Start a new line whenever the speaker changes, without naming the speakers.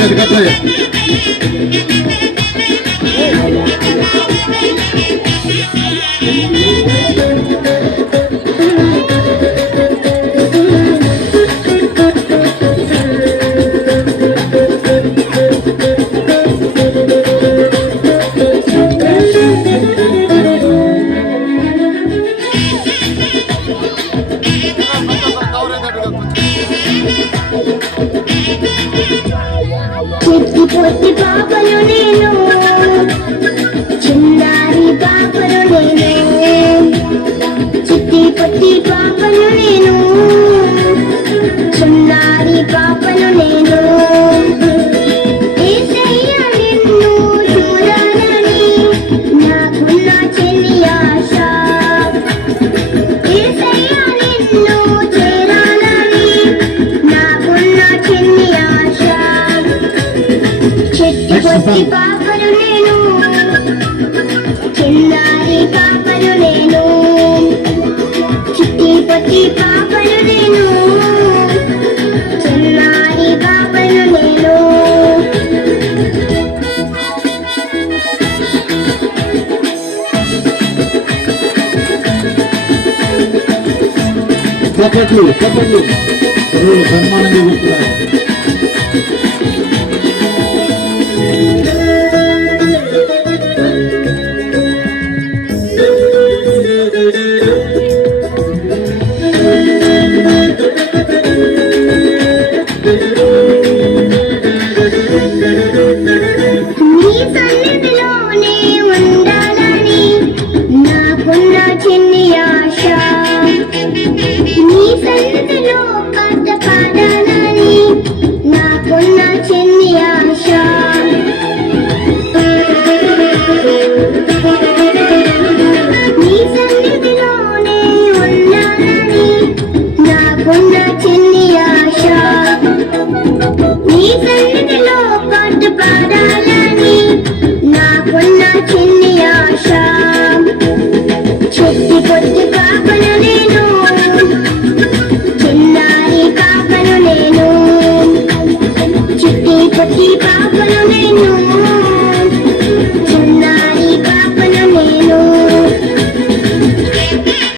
మల్లయ్య
చిట్టి పొట్టి పాపలు నేను. చిన్నారి పాపలు నేను. పొట్టి పాపను నేను. చిన్నారి పాపను నేను. చిట్టి పొట్టి పాపను నేను. చిన్నారి పాపను నేను. చప్పట్లు చప్పట్లు రోజు సన్మానంగా కూర్చున్నారు చిన్ని
ఆశ. నీ సన్నిధిలో పాట పాడా